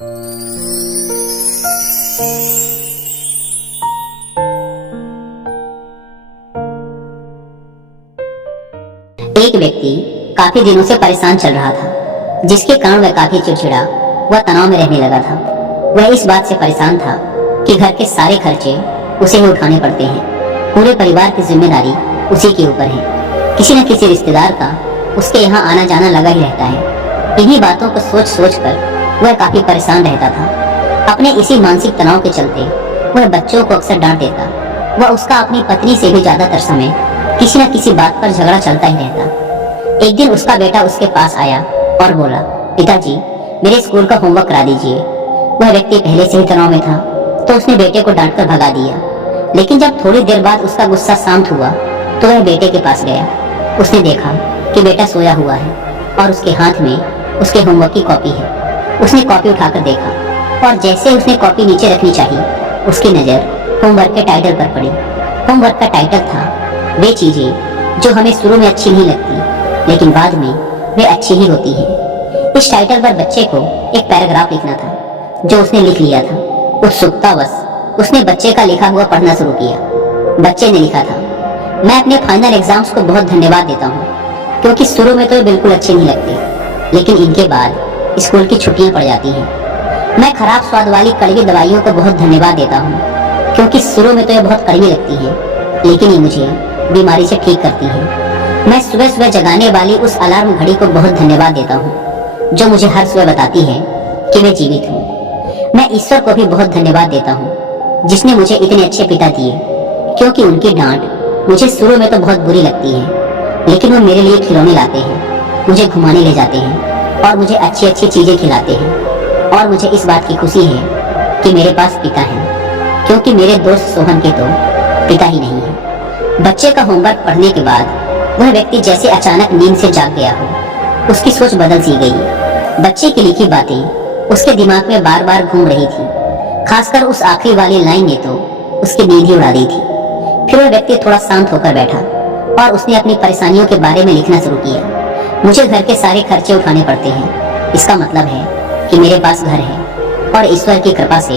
एक व्यक्ति काफी दिनों से परेशान चल रहा था, जिसके कारण वह काफी चिड़चिड़ा व तनाव में रहने लगा था। वह इस बात से परेशान था कि घर के सारे खर्चे उसे ही उठाने पड़ते हैं। पूरे परिवार की जिम्मेदारी उसी के ऊपर है। किसी न किसी रिश्तेदार का उसके यहाँ आना जाना लगा ही रहता है। इन्हीं बातों को सोच सोच कर वह काफी परेशान रहता था। अपने इसी मानसिक तनाव के चलते वह बच्चों को अक्सर डांट देता। वह उसका अपनी पत्नी से भी ज्यादातर समय किसी न किसी बात पर झगड़ा चलता ही रहता। एक दिन उसका बेटा उसके पास आया और बोला, पिताजी मेरे स्कूल का होमवर्क करा दीजिए। वह व्यक्ति पहले से ही तनाव में था, तो उसने बेटे को डांट कर भगा दिया। लेकिन जब थोड़ी देर बाद उसका गुस्सा शांत हुआ तो वह बेटे के पास गया। उसने देखा कि बेटा सोया हुआ है और उसके हाथ में उसके होमवर्क की कॉपी है। उसने कॉपी उठाकर देखा और जैसे उसने कॉपी नीचे रखनी चाहिए, उसकी नजर होमवर्क के टाइटल पर पड़ी। होमवर्क का टाइटल था, वे चीजें जो हमें शुरू में अच्छी नहीं लगती लेकिन बाद में वे अच्छी ही होती है। इस टाइटल पर बच्चे को एक पैराग्राफ लिखना था, जो उसने लिख लिया था। उत्सुकतावश उसने बच्चे का लिखा हुआ पढ़ना शुरू किया। बच्चे ने लिखा था, मैं अपने फाइनल एग्जाम्स को बहुत धन्यवाद देता हूँ, क्योंकि शुरू में तो ये बिल्कुल अच्छे नहीं लगते, लेकिन इनके बाद स्कूल की छुट्टियां पड़ जाती हैं। मैं खराब स्वाद वाली कड़वी दवाइयों को बहुत धन्यवाद देता हूँ, क्योंकि शुरू में तो ये बहुत कड़वी लगती है, लेकिन ये मुझे बीमारी से ठीक करती है। मैं सुबह सुबह जगाने वाली उस अलार्म घड़ी को बहुत धन्यवाद देता हूँ, जो मुझे हर सुबह बताती है कि मैं जीवित हूँ। मैं ईश्वर को भी बहुत धन्यवाद देता हूँ, जिसने मुझे इतने अच्छे पिता दिए, क्योंकि उनकी डांट मुझे शुरू में तो बहुत बुरी लगती है, लेकिन वो मेरे लिए खिलौने लाते हैं, मुझे घुमाने ले जाते हैं और मुझे अच्छी अच्छी चीजें खिलाते हैं। और मुझे इस बात की खुशी है कि मेरे पास पिता है, क्योंकि मेरे दोस्त सोहन के तो पिता ही नहीं है। बच्चे का होमवर्क पढ़ने के बाद वह व्यक्ति जैसे अचानक नींद से जाग गया हो, उसकी सोच बदल सी गई। बच्चे की लिखी बातें उसके दिमाग में बार बार घूम रही थी। खासकर उस आखिरी वाली लाइन ने तो उसकी नींद ही उड़ा दी थी। फिर वह व्यक्ति थोड़ा शांत होकर बैठा और उसने अपनी परेशानियों के बारे में लिखना शुरू किया। मुझे घर के सारे खर्चे उठाने पड़ते हैं। इसका मतलब है कि मेरे पास घर है और ईश्वर की कृपा से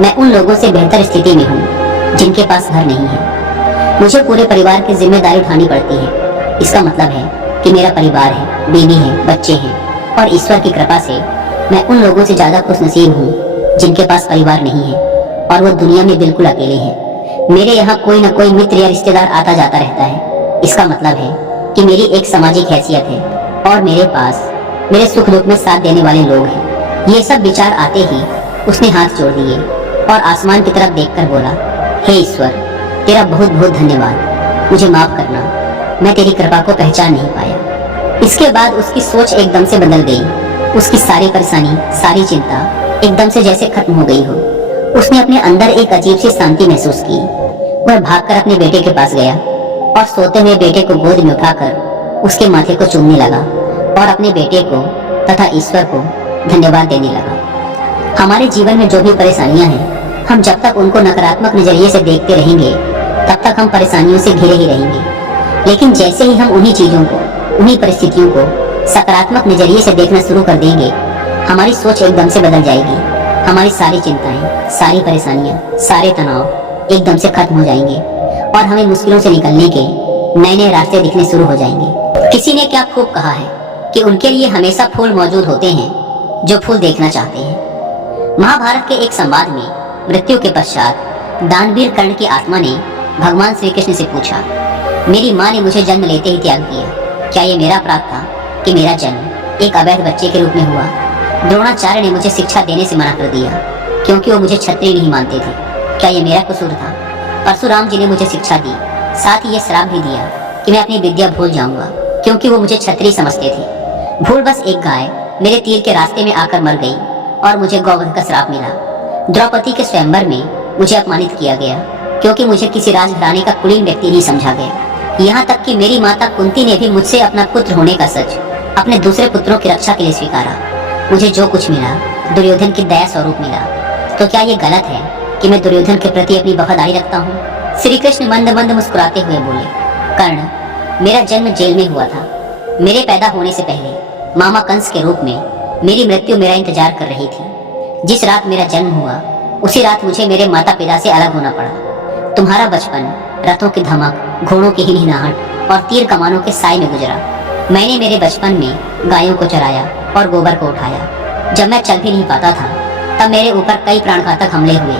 मैं उन लोगों से बेहतर स्थिति में हूँ जिनके पास घर नहीं है। मुझे पूरे परिवार की जिम्मेदारी उठानी पड़ती है। इसका मतलब है कि मेरा परिवार है, बीवी है, बच्चे हैं और ईश्वर की कृपा से मैं उन लोगों से ज्यादा खुशनसीब हूँ जिनके पास परिवार नहीं है और वो दुनिया में बिल्कुल अकेले हैं। मेरे यहाँ कोई न कोई मित्र या रिश्तेदार आता जाता रहता है। इसका मतलब है कि मेरी एक सामाजिक हैसियत है और मेरे पास मेरे सुख दुख में साथ देने वाले लोग हैं। ये सब विचार आते ही उसने हाथ जोड़ दिए और आसमान की तरफ देखकर बोला, हे ईश्वर, तेरा बहुत बहुत धन्यवाद। मुझे माफ करना, मैं तेरी कृपा को पहचान नहीं पाया। इसके बाद उसकी सोच एकदम से बदल गई। उसकी सारी परेशानी, सारी चिंता एकदम से जैसे खत्म हो गई हो। उसने अपने अंदर एक अजीब सी शांति महसूस की। वह भागकर अपने बेटे के पास गया और सोते हुए बेटे को गोद में उठाकर उसके माथे को चूमने लगा और अपने बेटे को तथा ईश्वर को धन्यवाद देने लगा। हमारे जीवन में जो भी परेशानियां हैं, हम जब तक उनको नकारात्मक नजरिए से देखते रहेंगे, तब तक हम परेशानियों से घिरे ही रहेंगे। लेकिन जैसे ही हम उन्हीं चीजों को, उन्हीं परिस्थितियों को सकारात्मक नजरिए से देखना शुरू कर देंगे, हमारी सोच एकदम से बदल जाएगी। हमारी सारी चिंताएं, सारी परेशानियां, सारे तनाव एकदम से खत्म हो जाएंगे और हमें मुश्किलों से निकलने के नए नए रास्ते दिखने शुरू हो जाएंगे। किसी ने क्या खूब कहा है कि उनके लिए हमेशा फूल मौजूद होते हैं जो फूल देखना चाहते हैं। महाभारत के एक संवाद में मृत्यु के पश्चात दानवीर कर्ण की आत्मा ने भगवान श्री कृष्ण से पूछा, मेरी माँ ने मुझे जन्म लेते ही त्याग दिया, क्या ये मेरा अपराध था कि मेरा जन्म एक अवैध बच्चे के रूप में हुआ? द्रोणाचार्य ने मुझे शिक्षा देने से मना कर दिया, क्योंकि वो मुझे क्षत्रिय नहीं मानते थे, क्या ये मेरा कसूर था? परशुराम जी ने मुझे शिक्षा दी, साथ ही ये श्राप भी दिया कि मैं अपनी विद्या भूल जाऊंगा, क्योंकि वो मुझे क्षत्रिय समझते थे। भूल बस एक गाय मेरे तीर के रास्ते में आकर मर गई और मुझे गौवध का श्राप मिला। द्रौपदी के स्वयंवर में मुझे अपमानित किया गया, क्योंकि मुझे किसी राजघराने का कुलीन व्यक्ति नहीं समझा गया। यहाँ तक कि मेरी माता कुंती ने भी मुझसे अपना पुत्र होने का सच अपने दूसरे पुत्रों की रक्षा के लिए स्वीकारा। मुझे जो कुछ मिला दुर्योधन की दया स्वरूप मिला, तो क्या ये गलत है कि मैं दुर्योधन के प्रति अपनी वफादारी रखता हूँ? श्री कृष्ण मंद मंद मुस्कुराते हुए बोले, कर्ण, मेरा जन्म जेल में हुआ था। मेरे पैदा होने से पहले मामा कंस के रूप में मेरी मृत्यु मेरा इंतजार कर रही थी। जिस रात मेरा जन्म हुआ उसी रात मुझे मेरे माता पिता से अलग होना पड़ा। तुम्हारा बचपन रथों की धमक, घोड़ों की हिनहिनाहट और तीर कमानों के साए में गुजरा। मैंने मेरे बचपन में गायों को चराया और गोबर को उठाया। जब मैं चल भी नहीं पाता था तब मेरे ऊपर कई प्राणघातक हमले हुए।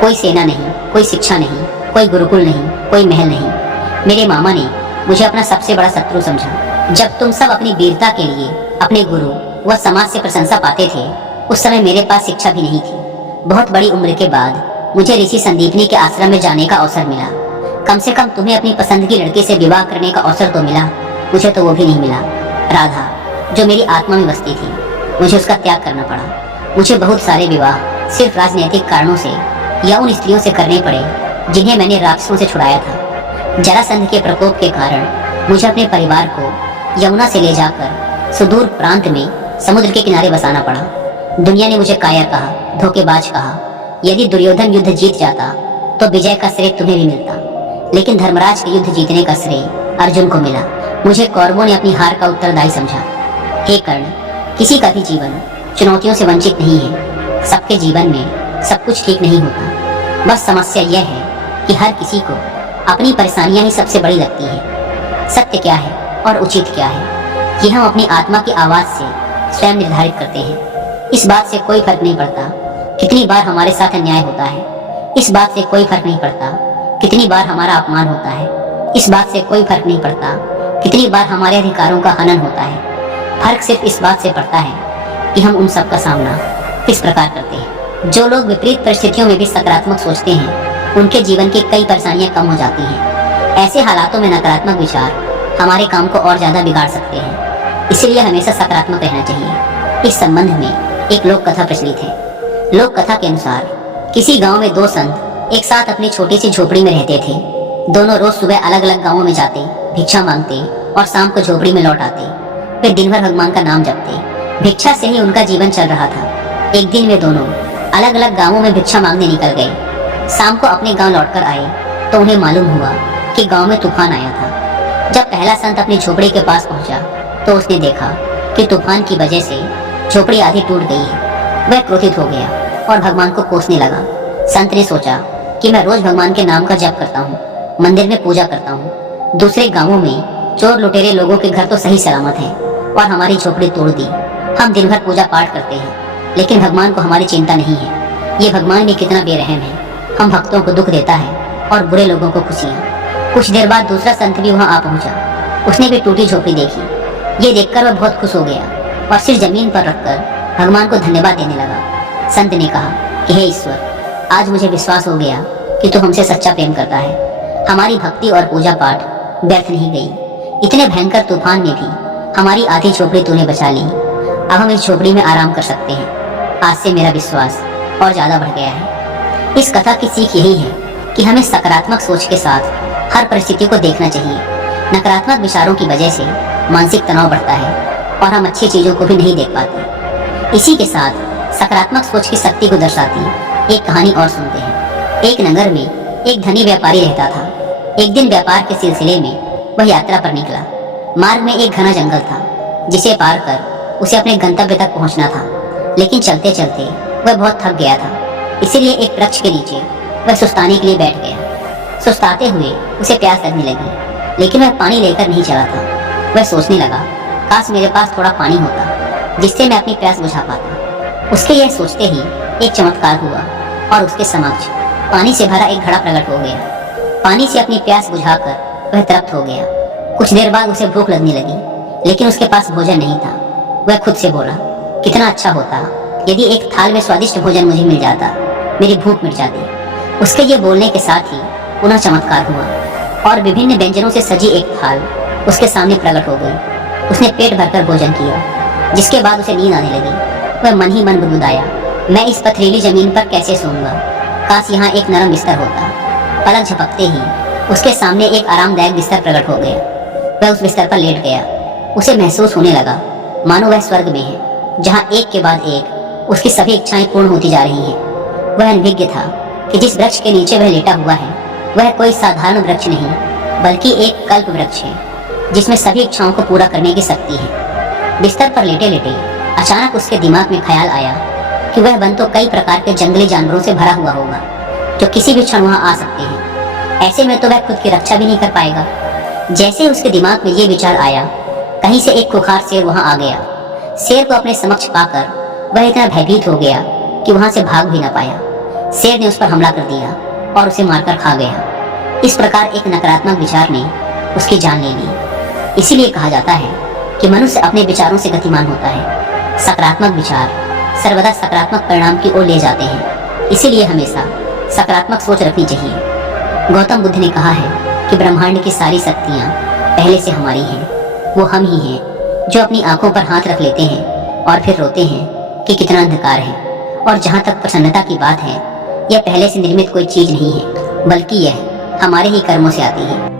कोई सेना नहीं, कोई शिक्षा नहीं, कोई गुरुकुल नहीं, कोई महल नहीं। मेरे मामा ने मुझे अपना सबसे बड़ा शत्रु समझा। जब तुम सब अपनी वीरता के लिए अपने गुरु व समाज से प्रशंसा पाते थे उस समय मेरे पास शिक्षा भी नहीं थी। बहुत बड़ी उम्र के बाद मुझे ऋषि संदीपनी के आश्रम में जाने का अवसर मिला। कम से कम तुम्हें अपनी पसंद की लड़के से विवाह करने का अवसर तो मिला, मुझे तो वो भी नहीं मिला। राधा जो मेरी आत्मा में बसती थी, मुझे उसका त्याग करना पड़ा। मुझे बहुत सारे विवाह सिर्फ राजनीतिक कारणों से या उन स्त्रियों से करने पड़े जिन्हें मैंने राक्षसों से छुड़ाया था। जरासंध के प्रकोप के कारण मुझे अपने परिवार को यमुना से ले जाकर सुदूर प्रांत में समुद्र के किनारे बसाना पड़ा। दुनिया ने मुझे कायर कहा, धोखेबाज कहा। यदि दुर्योधन युद्ध जीत जाता तो विजय का श्रेय तुम्हें भी मिलता, लेकिन धर्मराज के युद्ध जीतने का श्रेय अर्जुन को मिला। मुझे कौरवों ने अपनी हार का उत्तरदायी समझा। हे कर्ण, किसी का भी जीवन चुनौतियों से वंचित नहीं है। सबके जीवन में सब कुछ ठीक नहीं होता। बस समस्या यह है कि हर किसी को अपनी परेशानियां ही सबसे बड़ी लगती है। सत्य क्या है और उचित क्या है, ये हम अपनी आत्मा की आवाज से स्वयं निर्धारित करते हैं। इस बात से कोई फर्क नहीं पड़ता कितनी बार हमारे साथ अन्याय होता है। इस बात से कोई फर्क नहीं पड़ता कितनी बार हमारा अपमान होता है। इस बात से कोई फर्क नहीं पड़ता कितनी बार हमारे अधिकारों का हनन होता है। फर्क सिर्फ इस बात से पड़ता है कि हम उन सब का सामना किस प्रकार करते हैं। जो लोग विपरीत परिस्थितियों में भी सकारात्मक सोचते हैं उनके जीवन की कई परेशानियां कम हो जाती हैं। ऐसे हालातों में नकारात्मक विचार हमारे काम को और ज्यादा बिगाड़ सकते हैं, इसलिए हमेशा सकारात्मक रहना चाहिए। इस संबंध में एक लोक कथा प्रचलित है। लोक कथा के अनुसार किसी गांव में दो संत एक साथ अपनी छोटी सी झोपड़ी में रहते थे। दोनों रोज सुबह अलग अलग गांवों में जाते, भिक्षा मांगते और शाम को झोपड़ी में लौट आते। वे दिन भर भगवान का नाम जपते। भिक्षा से ही उनका जीवन चल रहा था। एक दिन वे दोनों अलग अलग गांवों में भिक्षा मांगने निकल गए। शाम को अपने गांव लौटकर आए तो उन्हें मालूम हुआ कि गांव में तूफान आया था। जब पहला संत अपनी झोपड़ी के पास पहुंचा तो उसने देखा कि तूफान की वजह से झोपड़ी आधी टूट गई है। वह क्रोधित हो गया और भगवान को कोसने लगा। संत ने सोचा कि मैं रोज भगवान के नाम का जप करता हूँ, मंदिर में पूजा करता हूँ। दूसरे गांवों में चोर लुटेरे लोगों के घर तो सही सलामत हैं और हमारी झोपड़ी तोड़ दी। हम दिन भर पूजा पाठ करते हैं लेकिन भगवान को हमारी चिंता नहीं है। ये भगवान भी कितना बेरहम है। हम भक्तों को दुख देता है और बुरे लोगों को खुशियाँ। कुछ देर बाद दूसरा संत भी वहाँ आ पहुँचा। उसने भी टूटी झोपड़ी देखी। ये देखकर वह बहुत खुश हो गया और सिर जमीन पर रखकर भगवान को धन्यवाद देने लगा। संत ने कहा कि हे ईश्वर, आज मुझे विश्वास हो गया कि तू हमसे सच्चा प्रेम करता है। हमारी भक्ति और पूजा पाठ व्यर्थ नहीं गई। इतने भयंकर तूफान में भी हमारी आधी झोपड़ी तूने बचा ली। अब हम इस झोपड़ी में आराम कर सकते हैं। आज से मेरा विश्वास और ज्यादा बढ़ गया है। इस कथा की सीख यही है कि हमें सकारात्मक सोच के साथ हर परिस्थिति को देखना चाहिए। नकारात्मक विचारों की वजह से मानसिक तनाव बढ़ता है और हम अच्छी चीजों को भी नहीं देख पाते। इसी के साथ सकारात्मक सोच की शक्ति को दर्शाती एक कहानी और सुनते हैं। एक नगर में एक धनी व्यापारी रहता था। एक दिन व्यापार के सिलसिले में वह यात्रा पर निकला। मार्ग में एक घना जंगल था जिसे पार कर उसे अपने गंतव्य तक पहुंचना था, लेकिन चलते चलते वह बहुत थक गया था। इसीलिए एक वृक्ष के नीचे वह सुस्ताने के लिए बैठ गया। सुस्ताते हुए उसे प्यास लगने लगी, लेकिन वह पानी लेकर नहीं चला था। वह सोचने लगा, काश मेरे पास थोड़ा पानी होता जिससे मैं अपनी प्यास बुझा पाता। उसके यह सोचते ही एक चमत्कार हुआ और उसके समक्ष पानी से भरा एक घड़ा प्रकट हो गया। पानी से अपनी प्यास बुझाकर वह तृप्त हो गया। कुछ देर बाद उसे भूख लगने लगी, लेकिन उसके पास भोजन नहीं था। वह खुद से बोला, कितना अच्छा होता यदि एक थाल में स्वादिष्ट भोजन मुझे मिल जाता, मेरी भूख मिट जाती। उसके ये बोलने के साथ ही पुनः चमत्कार हुआ और विभिन्न व्यंजनों से सजी एक थाल उसके सामने प्रकट हो गई। उसने पेट भरकर भोजन किया, जिसके बाद उसे नींद आने लगी। वह मन ही मन बुदबुदाया, मैं इस पथरीली जमीन पर कैसे सोऊंगा, काश यहाँ एक नरम बिस्तर होता। पलक झपकते ही उसके सामने एक आरामदायक बिस्तर प्रकट हो गया। वह उस बिस्तर पर लेट गया। उसे महसूस होने लगा मानो वह स्वर्ग में है, जहाँ एक के बाद एक उसकी सभी इच्छाएं पूर्ण होती जा रही हैं। वह अनभिज्ञ था कि जिस वृक्ष के नीचे वह लेटा हुआ है वह कोई साधारण वृक्ष नहीं, बल्कि एक कल्प वृक्ष है जिसमें सभी इच्छाओं को पूरा करने की शक्ति है। बिस्तर पर लेटे लेटे अचानक उसके दिमाग में ख्याल आया कि वह वन तो कई प्रकार के जंगली जानवरों से भरा हुआ होगा जो किसी भी क्षण वहां आ सकते हैं। ऐसे में तो वह खुद की रक्षा भी नहीं कर पाएगा। जैसे उसके दिमाग में ये विचार आया, कहीं से एक खुखार शेर वहां आ गया। शेर को अपने समक्ष पाकर वह इतना भयभीत हो गया कि वहां से भाग भी न पाया। शेर ने उस पर हमला कर दिया और उसे मारकर खा गया। इस प्रकार एक नकारात्मक विचार ने उसकी जान ले ली। इसीलिए कहा जाता है कि मनुष्य अपने विचारों से गतिमान होता है। सकारात्मक विचार सर्वदा सकारात्मक परिणाम की ओर ले जाते हैं। इसीलिए हमेशा सकारात्मक सोच रखनी चाहिए। गौतम बुद्ध ने कहा है कि ब्रह्मांड की सारी शक्तियाँ पहले से हमारी हैं। वो हम ही हैं जो अपनी आंखों पर हाथ रख लेते हैं और फिर रोते हैं कि कितना अंधकार है। और जहाँ तक प्रसन्नता की बात है, यह पहले से निर्मित कोई चीज नहीं है, बल्कि यह हमारे ही कर्मों से आती है।